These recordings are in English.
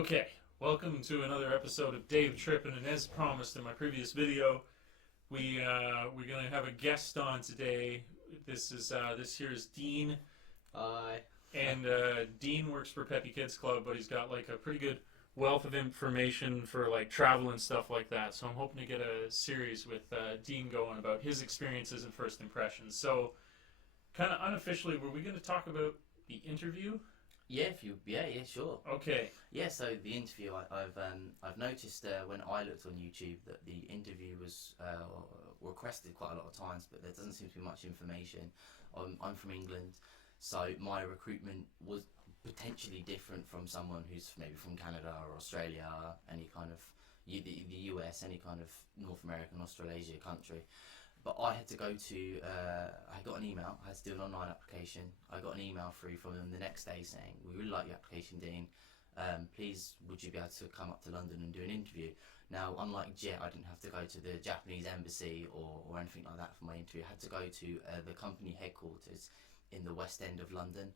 Okay, welcome to another episode of Dave Trippin', and as promised in my previous video, we're gonna have a guest on today. This here is Dean. Hi. And Dean works for Peppy Kids Club, but he's got like a pretty good wealth of information for like travel and stuff like that. So I'm hoping to get a series with Dean going about his experiences and first impressions. So, kind of unofficially, were we going to talk about the interview? Yeah, sure. Okay. Yeah, so the interview, I've noticed when I looked on YouTube that the interview was requested quite a lot of times, but there doesn't seem to be much information. I'm from England, so my recruitment was potentially different from someone who's maybe from Canada or Australia, any kind of the US, any kind of North American, Australasia country. But I had to go to, I got an email, I had to do an online application. I got an email through from them the next day saying, we really like your application, Dean. Please, would you be able to come up to London and do an interview? Now, unlike Jet, I didn't have to go to the Japanese embassy or anything like that for my interview. I had to go to the company headquarters in the West End of London.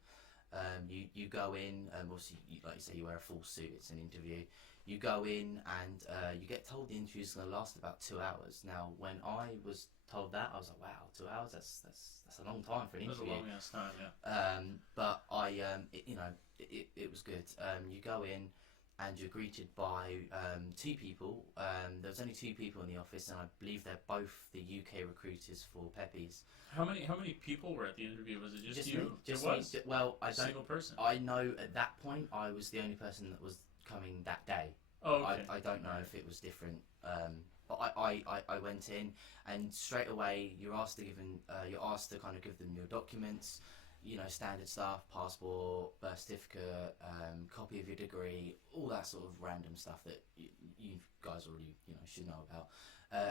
You go in, obviously, like you say, you wear a full suit, it's an interview. You go in and you get told the interview is going to last about 2 hours. Now, when I was told that, I was like, wow, 2 hours, that's a long time for an interview. That's a long ass time, yeah. But it was good. You go in and you're greeted by two people. There was only two people in the office, and I believe they're both the UK recruiters for Peppy's. How many people were at the interview? Was it just you? Me. Just it was? Me. Well, I don't. Single person? I know at that point I was the only person that was coming that day. Oh, okay. I don't know if it was different. But I went in, and straight away you're asked to kind of give them your documents, standard stuff, passport, birth certificate, copy of your degree, all that sort of random stuff that you guys already should know about.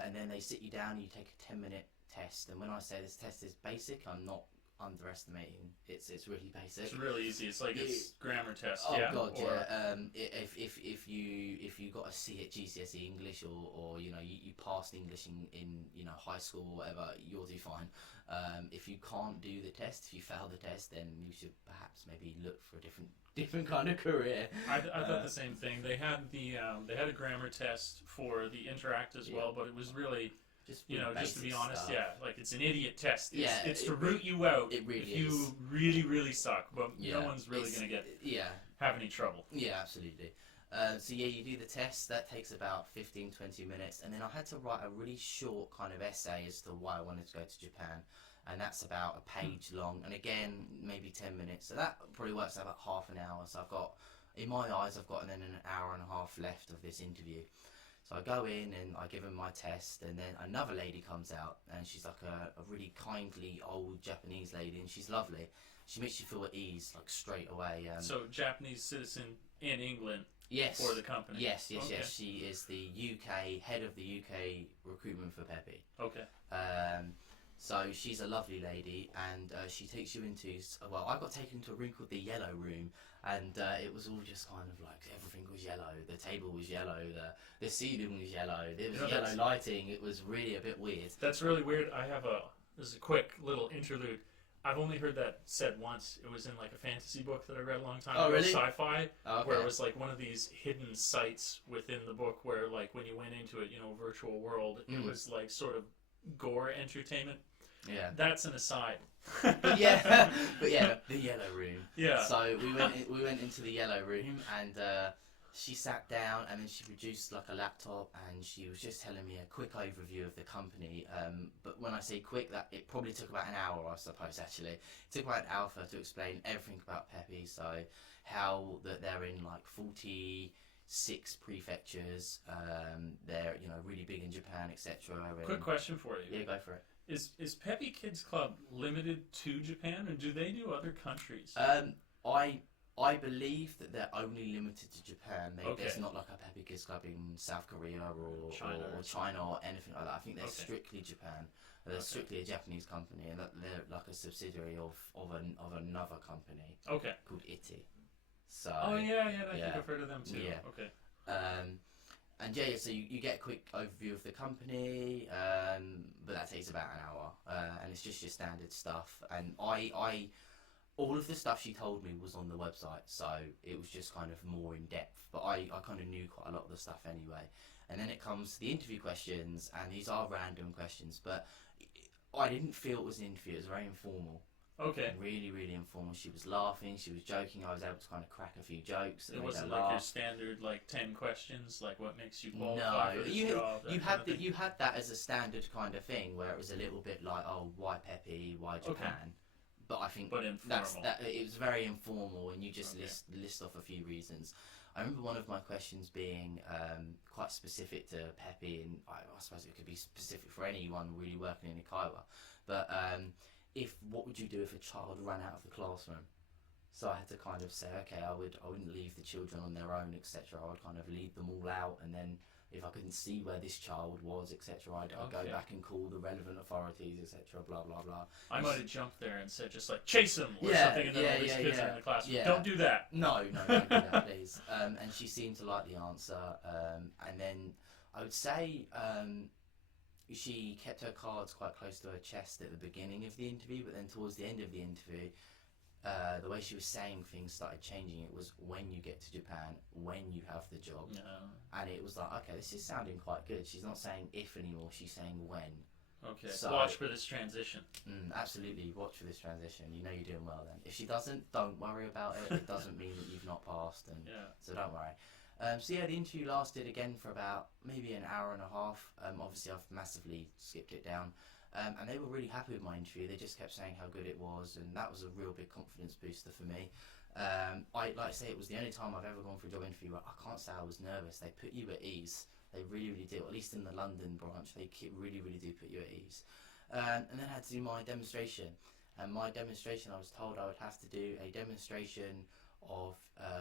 And then they sit you down, you take a 10-minute test. And when I say this test is basic, I'm not underestimating. It's really basic. It's really easy. It's like it's grammar test. Oh yeah. God, yeah. If you got a C at GCSE English or you passed English in high school or whatever, you'll do fine. If you can't do the test, if you fail the test, then you should perhaps maybe look for a different kind of career. I thought the same thing. They had a grammar test for the interact as well, but it was really just to be honest, stuff. Like it's an idiot test. It's to it root you out. It really if you really suck, but Yeah, no one's really gonna have any trouble. Yeah, absolutely. So you do the test. That takes about 15-20 minutes, and then I had to write a really short kind of essay as to why I wanted to go to Japan, and that's about a page long, and again maybe 10 minutes. So that probably works out about half an hour. So in my eyes, I've got then an hour and a half left of this interview. So I go in and I give them my test, and then another lady comes out, and she's like a really kindly old Japanese lady, and she's lovely. She makes you feel at ease, like straight away. So Japanese citizen in England. Yes. For the company. Yes. Okay. She is the UK head of the UK recruitment for Peppy. Okay. So she's a lovely lady, and she takes you into. Well, I got taken to a room called the Yellow Room, and it was all just kind of like everything was yellow. The table was yellow. The ceiling was yellow. There was yellow lighting. It was really a bit weird. That's really weird. This is a quick little interlude. I've only heard that said once. It was in like a fantasy book that I read a long time ago. Really? Sci-fi. Oh, okay. Where it was like one of these hidden sites within the book where like when you went into it, virtual world, it was like sort of gore entertainment. Yeah. That's an aside. but yeah, the Yellow Room. Yeah. So we went into the Yellow Room, and she sat down, and then she produced like a laptop, and she was just telling me a quick overview of the company. But when I say quick, that it probably took about an hour, I suppose. Actually, it took about an hour for her to explain everything about Peppy. So how that they're in like 46 prefectures. They're really big in Japan, etc. Quick question for you. Yeah, go for it. Is Peppy Kids Club limited to Japan, or do they do other countries? I believe that they're only limited to Japan. Okay. There's not like a Peppy Kids Club in South Korea or China or anything like that. I think they're strictly Japan. They're strictly a Japanese company, and they're like a subsidiary of another company. Okay. Called Iti. So. Oh yeah, I think I've heard of them too. Yeah. Okay. And so you get a quick overview of the company, but that takes about an hour, and it's just your standard stuff. And all of the stuff she told me was on the website, so it was just kind of more in depth. But I kind of knew quite a lot of the stuff anyway. And then it comes to the interview questions, and these are random questions, but I didn't feel it was an interview. It was very informal. Okay. Really, really informal. She was laughing, she was joking. I was able to kind of crack a few jokes. It wasn't like your standard 10 questions, like what makes you qualify for this job. You had that as a standard kind of thing where it was a little bit like, oh, why Peppy, why Japan? Okay. But I think it was very informal, and you just list off a few reasons. I remember one of my questions being quite specific to Peppy, and I suppose it could be specific for anyone really working in Ikaiwa. But what would you do if a child ran out of the classroom? So I had to kind of say, okay, I wouldn't leave the children on their own, etc. I would kind of lead them all out, and then if I couldn't see where this child was, etc., I'd go back and call the relevant authorities, etc., blah, blah, blah. I might have jumped there and said, just chase him, or something, and then all these kids are in the classroom. Yeah. Don't do that. No, don't do that, please. And she seemed to like the answer. And then I would say she kept her cards quite close to her chest at the beginning of the interview, but then towards the end of the interview, the way she was saying things started changing. It was when you get to Japan, when you have the job. And it was like, okay, this is sounding quite good. She's not saying if anymore, she's saying when. Okay, so watch for this transition. Absolutely, watch for this transition. You know you're doing well then. If she doesn't, don't worry about it. It doesn't mean that you've not passed, so don't worry. So yeah, the interview lasted again for about maybe an hour and a half. Obviously, I've massively skipped it down. And they were really happy with my interview. They just kept saying how good it was, and that was a real big confidence booster for me. Like I say, it was the only time I've ever gone for a job interview where I can't say I was nervous. They put you at ease. They really, really do. At least in the London branch, they really, really do put you at ease. And then I had to do my demonstration. And my demonstration, I was told I would have to do a demonstration of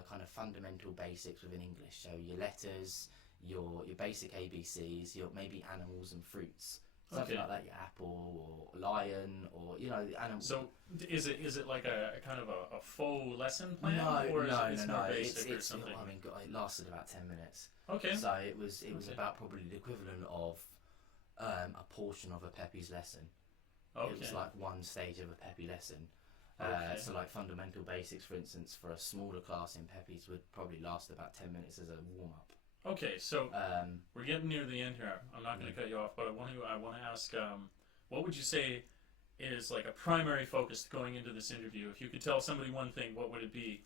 kind of fundamental basics within English. So your letters, your basic ABCs, your maybe animals and fruits. Something like that, your apple or lion or the animal. So is it like a kind of a full lesson plan? No. Basic or something? I mean, it lasted about 10 minutes. Okay. So it was about probably the equivalent of a portion of a Peppy's lesson. Okay. It was like one stage of a Peppy lesson. So like fundamental basics, for instance, for a smaller class in Peppy's would probably last about 10 minutes as a warm up. Okay, so we're getting near the end here. I'm not going to cut you off, but I want to ask, what would you say is like a primary focus going into this interview? If you could tell somebody one thing, what would it be?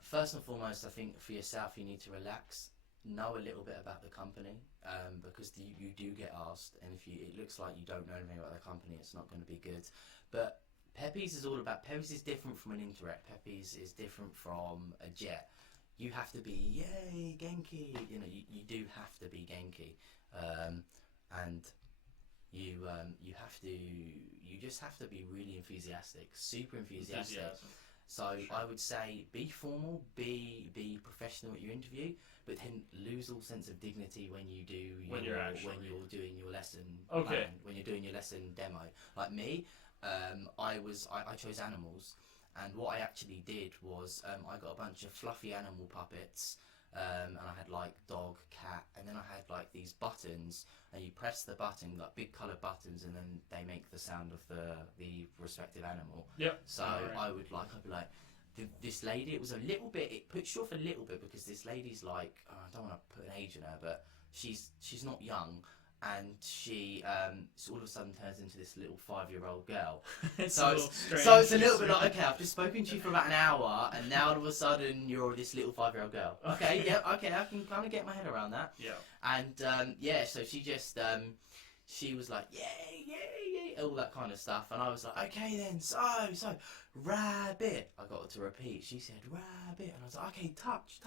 First and foremost, I think for yourself, you need to relax, know a little bit about the company, because you do get asked, and if it looks like you don't know anything about the company, it's not going to be good. But Peppy's is different from an Interact. Peppy's is different from a Jet. You have to be yay Genki. You do have to be Genki, and you just have to be really enthusiastic, super enthusiastic. So I would say be formal, be professional at your interview, but then lose all sense of dignity when you're doing your lesson. Okay. When you're doing your lesson demo, like me, I chose animals. And what I actually did was I got a bunch of fluffy animal puppets, and I had like dog, cat, and then I had like these buttons, and you press the button, like big coloured buttons, and then they make the sound of the respective animal. Yep. So I'd be like, this lady, it puts you off a little bit because this lady's like, I don't want to put an age in her, but she's not young. And she all of a sudden turns into this little 5-year-old girl. So it's a little bit like, okay, I've just spoken to you for about an hour, and now all of a sudden you're this little 5-year-old girl. Okay, yeah, okay, I can kind of get my head around that. Yeah. And so she just she was like, yay, all that kind of stuff, and I was like, okay then, so rabbit. I got her to repeat. She said rabbit, and I was like, okay, touch,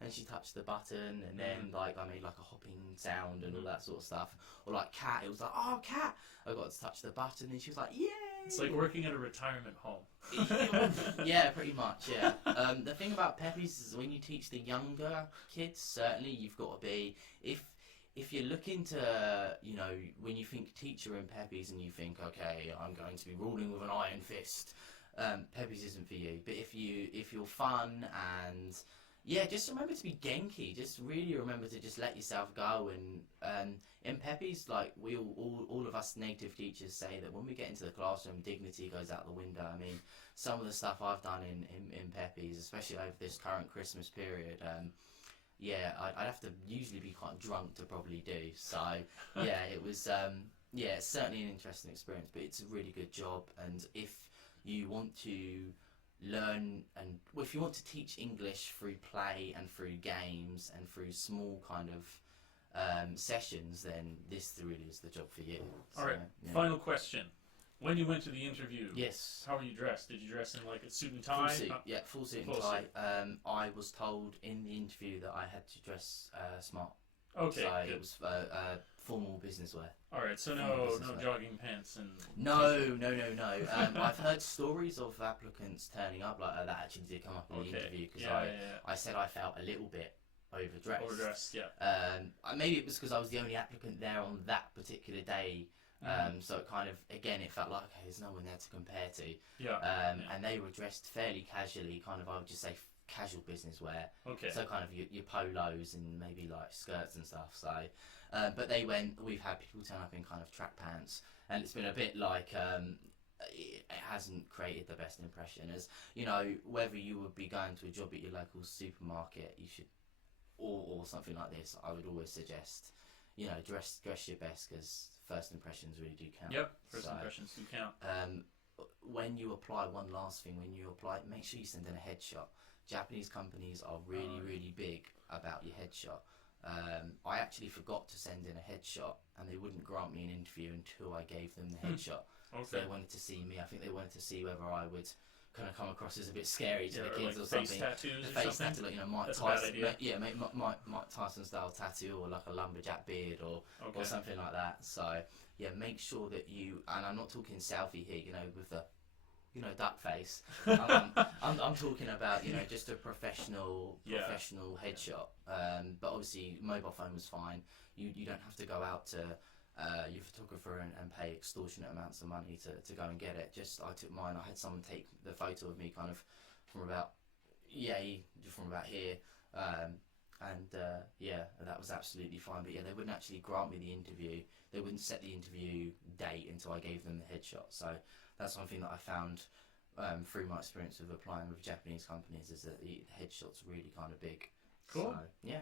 and she touched the button, and then like I made like a hopping sound and all that sort of stuff. Or like cat, it was like, oh cat. I got to touch the button, and she was like, yay. It's like working at a retirement home. Yeah, pretty much. Yeah. The thing about Peppy's is when you teach the younger kids, certainly you've got to be if you're looking to, when you think teacher in Peppy's and you think, okay, I'm going to be ruling with an iron fist, Peppy's isn't for you. But if you're fun and Yeah, just remember to be Genki. Just really remember to just let yourself go. And in Peppy's, like we all of us native teachers say that when we get into the classroom, dignity goes out the window. I mean, some of the stuff I've done in Peppy's, especially over this current Christmas period, yeah, I'd have to usually be quite drunk to probably do. So yeah, it was yeah, it's certainly an interesting experience, but it's a really good job. And if you want to learn and well, if you want to teach English through play and through games and through small kind of sessions, then this really is the job for you. All right, yeah. Final question. When you went to the interview, Yes. how were you dressed? Did you dress in like a suit and Full tie? suit, yeah, full suit and Full tie. suit. I was told in the interview that I had to dress smart. Okay, So good. it was formal business wear. All right, so Formal no business wear. jogging pants and No. I've heard stories of applicants turning up like that actually did come up in the interview because I said I felt a little bit overdressed. Overdressed, yeah. Maybe it was because I was the only applicant there on that particular day. So it kind of, again, it felt like, okay, there's no one there to compare to. Yeah. And they were dressed fairly casually, kind of, I would just say casual business wear. Okay. So kind of your polos and maybe like skirts and stuff. So, but we've had people turn up in kind of track pants, and it's been a bit like, it hasn't created the best impression. As you know, whether you would be going to a job at your local supermarket, you should, or something like this, I would always suggest, you know, dress your best because first impressions really do count. Yep, first impressions do count. When you apply, one last thing, when you apply, make sure you send in a headshot. Japanese companies are really big about your headshot. I actually forgot to send in a headshot, and they wouldn't grant me an interview until I gave them the headshot. Okay. So they wanted to see me. I think they wanted to see whether I would kind of come across as a bit scary to the kids, like or something. Face tattoos The or face something. tattoo, like, you know, Mike That's a bad Tyson. idea. Yeah, Mike Tyson style tattoo, or like a lumberjack beard, or something like that. So yeah, make sure that you. And I'm not talking selfie here, you know, with the, you know, duck face. I'm talking about, you know, just a professional headshot. But obviously, mobile phone was fine. You don't have to go out to your photographer and pay extortionate amounts of money to go and get it. Just I took mine. I had someone take the photo of me kind of from about here. Yeah, that was absolutely fine. But yeah, they wouldn't actually grant me the interview. They wouldn't set the interview date until I gave them the headshot. So that's one thing that I found through my experience of applying with Japanese companies, is that the headshot's really kind of big. Cool. So, yeah.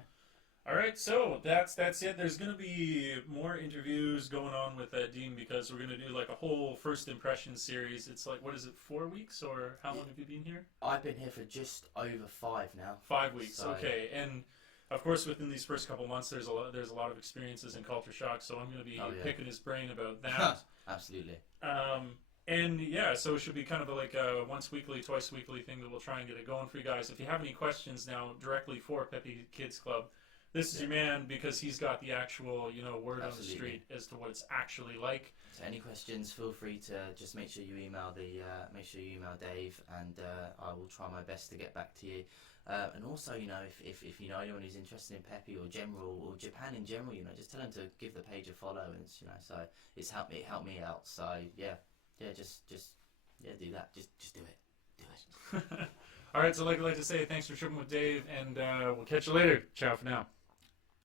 All right, so that's it. There's going to be more interviews going on with Dean, because we're going to do like a whole first impression series. It's like, what is it, 4 weeks, or how long have you been here? I've been here for just over 5 now. 5 weeks, So- okay. And of course, within these first couple months, there's a lot of experiences in culture shock. So I'm going to be picking his brain about that. Absolutely. And yeah, so it should be kind of like a once weekly, twice weekly thing that we'll try and get it going for you guys. If you have any questions now directly for Peppy Kids Club, this is your man, because he's got the actual, you know, word on the street as to what it's actually like. So any questions, feel free to just make sure you email Dave, and I will try my best to get back to you. And also, you know, if you know anyone who's interested in Peppy or Japan in general, you know, just tell them to give the page a follow, and you know, so it helped me out. So just do that. Just do it. All right, so like I like to say, thanks for tripping with Dave, and we'll catch you later. Ciao for now.